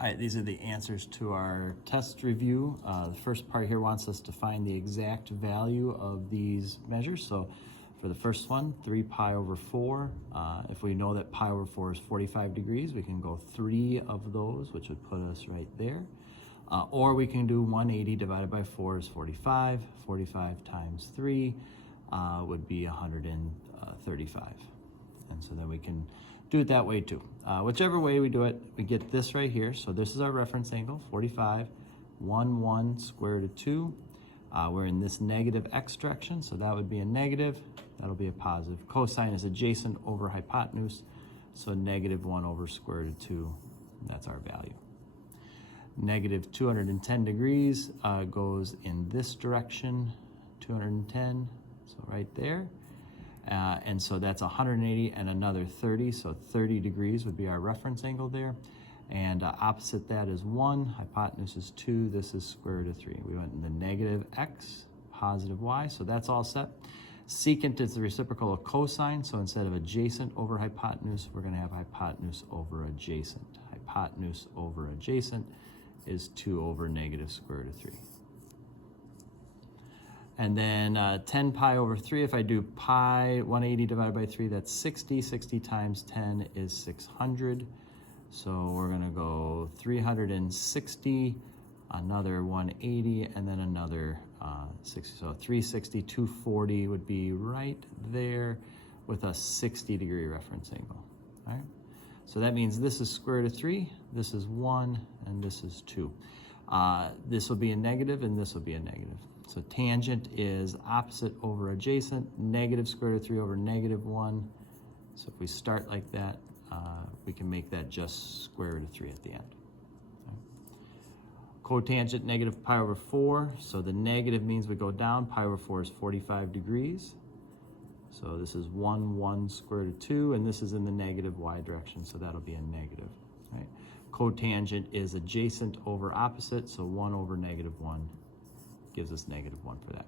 All right, these are the answers to our test review. The first part here wants us to find the exact value of these measures. So for the first one, 3 pi over 4. If we know that pi over 4 is 45 degrees, we can go 3 of those, which would put us right there. Or we can do 180 divided by 4 is 45. 45 times 3 would be 135. And so then we can do it that way too. Whichever way we do it, we get this right here. So this is our reference angle, 45, 1 square root of 2. We're in this negative x direction, so that would be a negative. That'll be a positive. Cosine is adjacent over hypotenuse, so negative 1 over square root of 2. That's our value. Negative 210 degrees goes in this direction, 210, so right there. And so that's 180 and another 30, so 30 degrees would be our reference angle there. And opposite that is 1, hypotenuse is 2, this is square root of 3. We went in the negative x, positive y, so that's all set. Secant is the reciprocal of cosine, so instead of adjacent over hypotenuse, we're going to have hypotenuse over adjacent. Hypotenuse over adjacent is 2 over negative square root of 3. And then 10 pi over 3, if I do pi 180 divided by 3, that's 60. 60 times 10 is 600. So we're going to go 360, another 180, and then another 60. So 360, 240 would be right there with a 60-degree reference angle. All right? So that means this is square root of 3, this is 1, and this is 2. This will be a negative, and this will be a negative. So tangent is opposite over adjacent, negative square root of 3 over negative 1. So if we start like that, we can make that just square root of 3 at the end. Okay. Cotangent negative pi over 4. So the negative means we go down. Pi over 4 is 45 degrees. So this is 1 square root of 2, and this is in the negative y direction, so that'll be a negative. Right? Cotangent is adjacent over opposite, so 1 over negative 1 gives us negative 1 for that.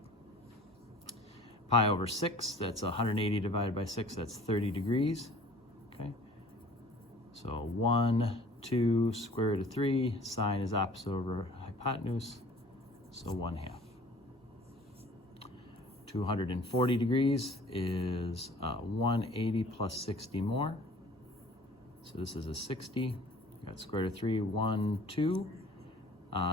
Pi over 6, that's 180 divided by 6, that's 30 degrees. Okay. So 1, 2, square root of 3, sine is opposite over hypotenuse, so 1/2. 240 degrees is 180 plus 60 more. So this is a 60. Got square root of 3, 1, 2.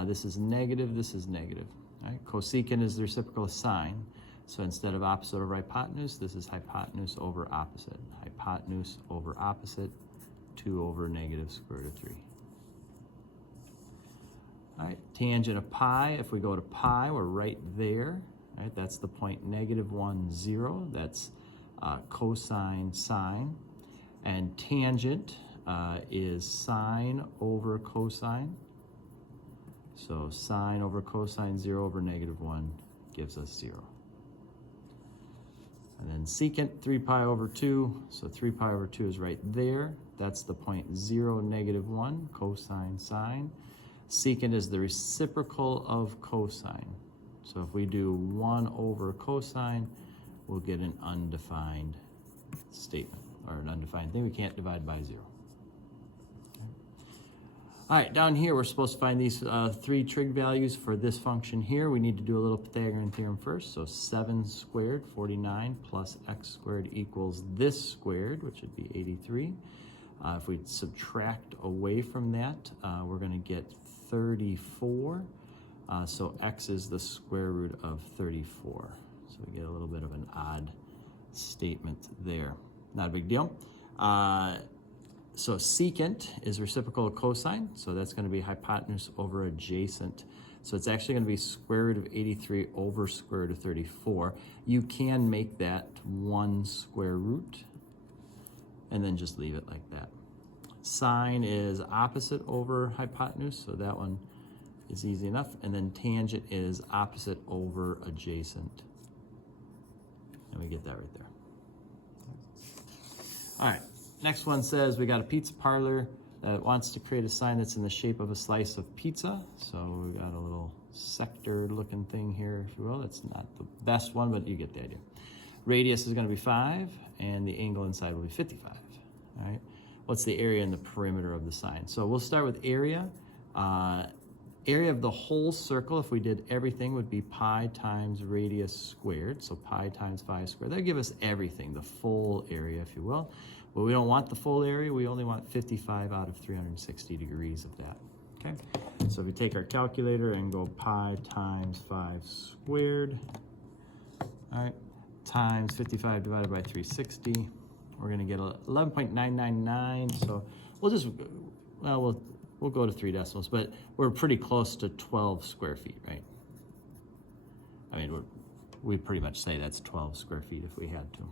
This is negative, this is negative. Right? Cosecant is the reciprocal of sine. So instead of opposite over hypotenuse, this is hypotenuse over opposite. Hypotenuse over opposite, 2 over negative square root of 3. All right, tangent of pi, if we go to pi, we're right there. Right? That's the point negative 1, 0. That's cosine, sine. And tangent is sine over cosine. So sine over cosine, 0 over negative 1 gives us 0. And then secant, 3 pi over 2. So 3 pi over 2 is right there. That's the point 0, negative 1, cosine, sine. Secant is the reciprocal of cosine. So if we do 1 over cosine, we'll get an undefined statement, or an undefined thing. We can't divide by 0. All right, down here, we're supposed to find these 3 trig values for this function here. We need to do a little Pythagorean theorem first. So 7 squared, 49, plus x squared equals this squared, which would be 83. If we subtract away from that, we're going to get 34. So x is the square root of 34. So we get a little bit of an odd statement there. Not a big deal. So secant is reciprocal of cosine, so that's going to be hypotenuse over adjacent. So it's actually going to be square root of 83 over square root of 34. You can make that 1 square root, and then just leave it like that. Sine is opposite over hypotenuse, so that one is easy enough. And then tangent is opposite over adjacent. And we get that right there. All right. Next one says we got a pizza parlor that wants to create a sign that's in the shape of a slice of pizza. So we got a little sector looking thing here, if you will. It's not the best one, but you get the idea. Radius is going to be 5, and the angle inside will be 55. All right. What's the area and the perimeter of the sign? So we'll start with area. Area of the whole circle, if we did everything, would be pi times radius squared. So pi times 5 squared. That would give us everything, the full area, if you will. But we don't want the full area. We only want 55 out of 360 degrees of that. Okay. So if we take our calculator and go pi times 5 squared, all right, times 55 divided by 360, we're going to get 11.999. So we'll just, well, we'll go to 3 decimals, but we're pretty close to 12 square feet, right? I mean, we pretty much say that's 12 square feet if we had to. All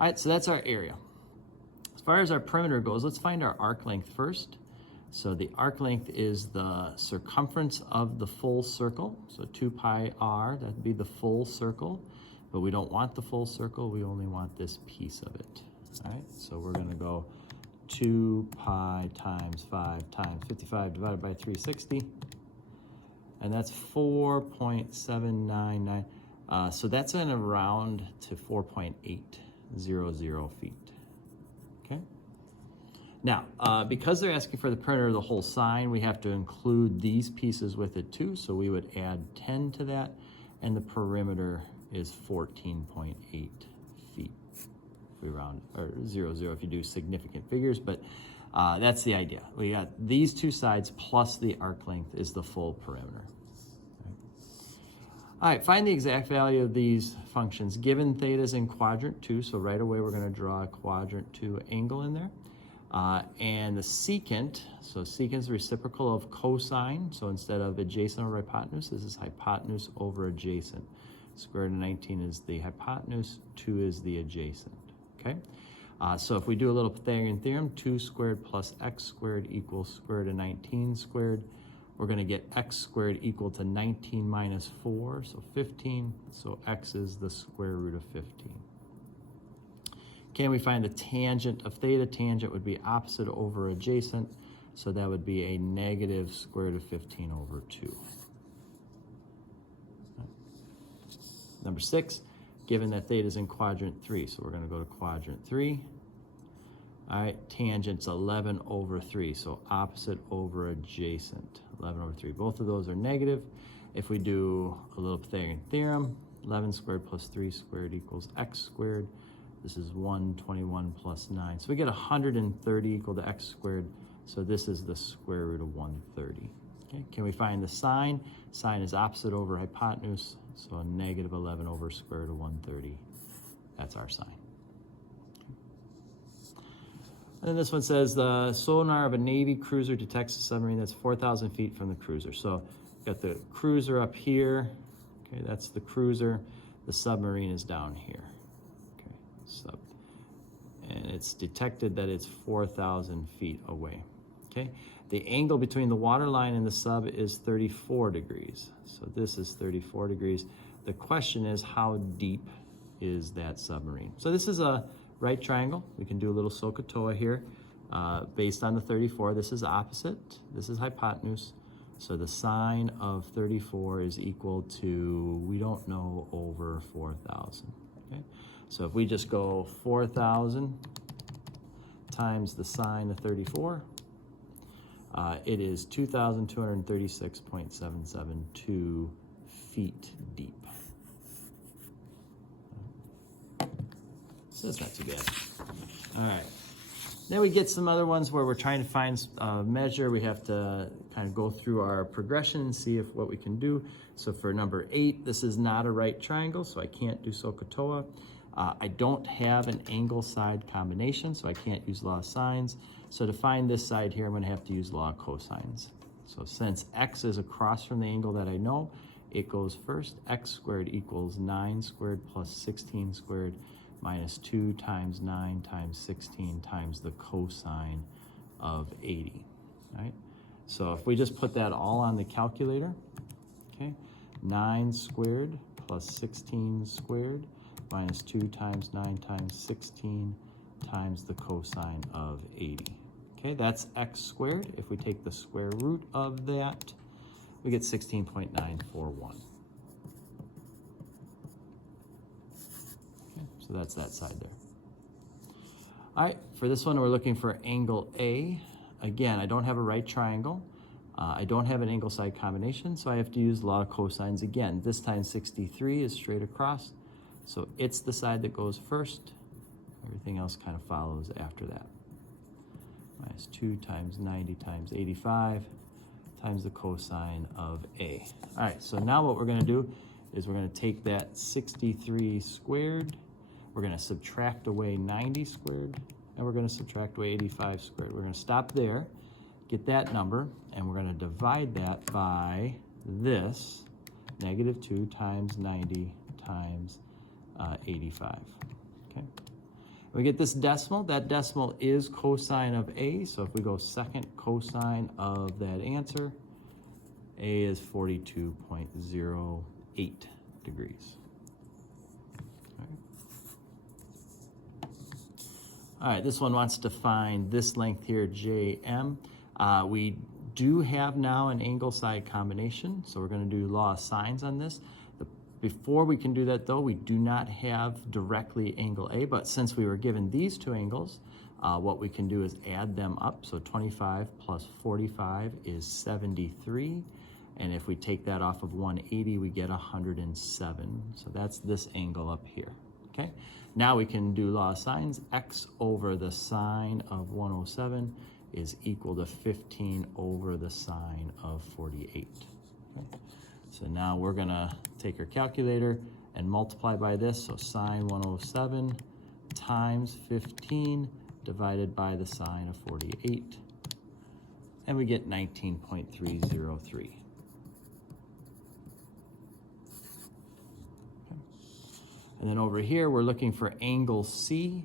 right, so that's our area. As far as our perimeter goes, let's find our arc length first. So the arc length is the circumference of the full circle. So 2 pi r, that'd be the full circle, but we don't want the full circle. We only want this piece of it. All right, so we're gonna go 2 pi times 5 times 55 divided by 360, and that's 4.799. So that's going to round to 4.800 feet. Okay. Now, because they're asking for the perimeter of the whole sign, we have to include these pieces with it too. So we would add 10 to that, and the perimeter is 14.8 feet. We round, or 0, 0 if you do significant figures, but that's the idea. We got these two sides plus the arc length is the full perimeter. All right, find the exact value of these functions. Given theta is in quadrant 2, so right away we're going to draw a quadrant 2 angle in there. And the secant, so secant is the reciprocal of cosine, so instead of adjacent over hypotenuse, this is hypotenuse over adjacent. Square root of 19 is the hypotenuse, 2 is the adjacent. Okay, so if we do a little Pythagorean theorem, 2 squared plus x squared equals square root of 19 squared. We're going to get x squared equal to 19 minus 4, so 15. So x is the square root of 15. Can we find the tangent of theta? Tangent would be opposite over adjacent, so that would be a negative square root of 15 over 2. Number 6. Given that theta is in quadrant 3, so we're going to go to quadrant 3. All right, tangent's 11 over 3, so opposite over adjacent, 11 over 3. Both of those are negative. If we do a little Pythagorean theorem, 11 squared plus 3 squared equals x squared. This is 121 plus 9. So we get 130 equal to x squared, so this is the square root of 130. Okay, can we find the sine? Sine is opposite over hypotenuse, so a negative 11 over square root of 130. That's our sine. And then this one says the sonar of a Navy cruiser detects a submarine that's 4,000 feet from the cruiser. So we've got the cruiser up here. Okay, that's the cruiser. The submarine is down here. Okay, and it's detected that it's 4,000 feet away. Okay, the angle between the water line and the sub is 34 degrees. So this is 34 degrees. The question is, how deep is that submarine? So this is a right triangle. We can do a little SOHCAHTOA here. Based on the 34, this is opposite. This is hypotenuse. So the sine of 34 is equal to, we don't know, over 4,000. Okay? So if we just go 4,000 times the sine of 34, it is 2,236.772 feet deep. So that's not too bad. All right. Then we get some other ones where we're trying to find a measure. We have to kind of go through our progression and see if what we can do. So for number 8, this is not a right triangle, so I can't do SOHCAHTOA. I don't have an angle side combination, so I can't use law of sines. So to find this side here, I'm going to have to use law of cosines. So since x is across from the angle that I know, it goes first. X squared equals 9 squared plus 16 squared minus 2 times 9 times 16 times the cosine of 80, right? So if we just put that all on the calculator, okay, 9 squared plus 16 squared minus 2 times 9 times 16 times the cosine of 80. Okay, that's x squared. If we take the square root of that, we get 16.941. So that's that side there. All right, for this one, we're looking for angle A. Again, I don't have a right triangle, I don't have an angle side combination, so I have to use law of cosines again. This time 63 is straight across, so it's the side that goes first. Everything else kind of follows after that. Minus 2 times 90 times 85 times the cosine of A. All right, so now what we're going to do is we're going to take that 63 squared, we're going to subtract away 90 squared, and we're going to subtract away 85 squared. We're going to stop there, get that number, and we're going to divide that by this, negative 2 times 90 times 85, okay? We get this decimal. That decimal is cosine of A, so if we go second cosine of that answer, A is 42.08 degrees. All right, this one wants to find this length here, JM. We do have now an angle side combination, so we're going to do law of sines on this. Before we can do that though, we do not have directly angle A, but since we were given these two angles, what we can do is add them up. So 25 plus 45 is 73. And if we take that off of 180, we get 107. So that's this angle up here, okay? Now we can do law of sines. X over the sine of 107 is equal to 15 over the sine of 48, okay? So now we're gonna take our calculator and multiply by this. So sine 107 times 15 divided by the sine of 48. And we get 19.303. And then over here, we're looking for angle C.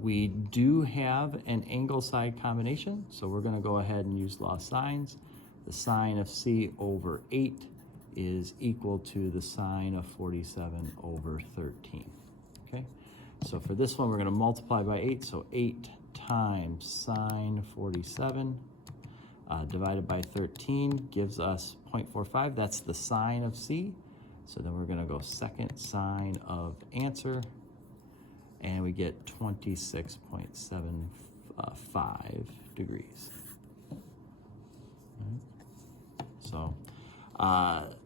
We do have an angle side combination, so we're gonna go ahead and use law of sines. The sine of C over 8 is equal to the sine of 47 over 13, okay? So for this one, we're gonna multiply by 8, so 8 times sine 47 divided by 13 gives us 0.45. That's the sine of C. So then we're gonna go second sine of answer, and we get 26.75 degrees. So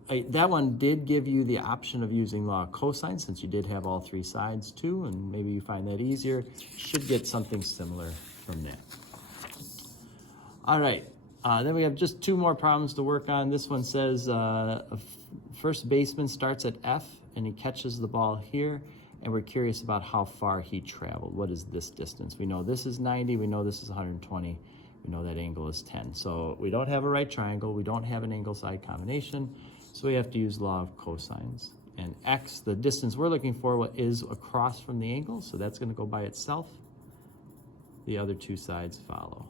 that one did give you the option of using law of cosine, since you did have all three sides too, and maybe you find that easier. Should get something similar from that. All right, then we have just two more problems to work on. This one says a first baseman starts at F and he catches the ball here, and we're curious about how far he traveled. What is this distance? We know this is 90, we know this is 120. We know that angle is 10. So we don't have a right triangle. We don't have an angle side combination. So we have to use law of cosines. And X, the distance we're looking for, is across from the angle. So that's going to go by itself. The other two sides follow.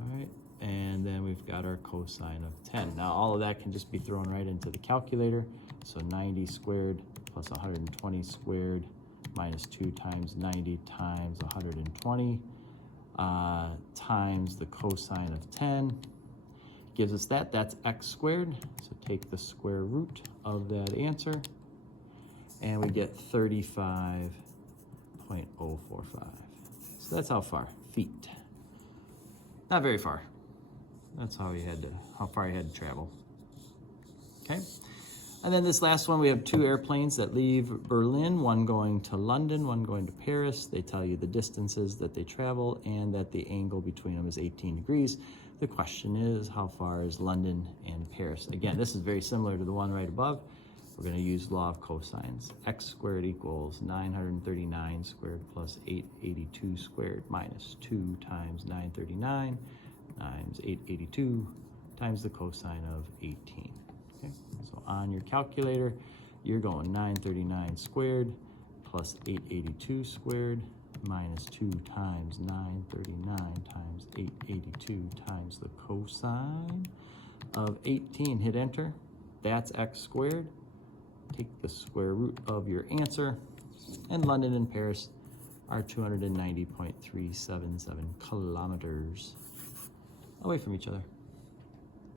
All right. And then we've got our cosine of 10. Now all of that can just be thrown right into the calculator. So 90 squared plus 120 squared minus 2 times 90 times 120 times the cosine of 10 gives us that. That's x squared. So take the square root of that answer, and we get 35.045. So that's how far, feet. Not very far. That's how far you had to travel. Okay. And then this last one, we have two airplanes that leave Berlin, one going to London, one going to Paris. They tell you the distances that they travel and that the angle between them is 18 degrees. The question is, how far is London and Paris? Again, this is very similar to the one right above. We're going to use law of cosines. X squared equals 939 squared plus 882 squared minus 2 times 939 times 882 times the cosine of 18. Okay, so on your calculator, you're going 939 squared plus 882 squared minus 2 times 939 times 882 times the cosine of 18. Hit enter. That's x squared. Take the square root of your answer. And London and Paris are 290.377 kilometers away from each other.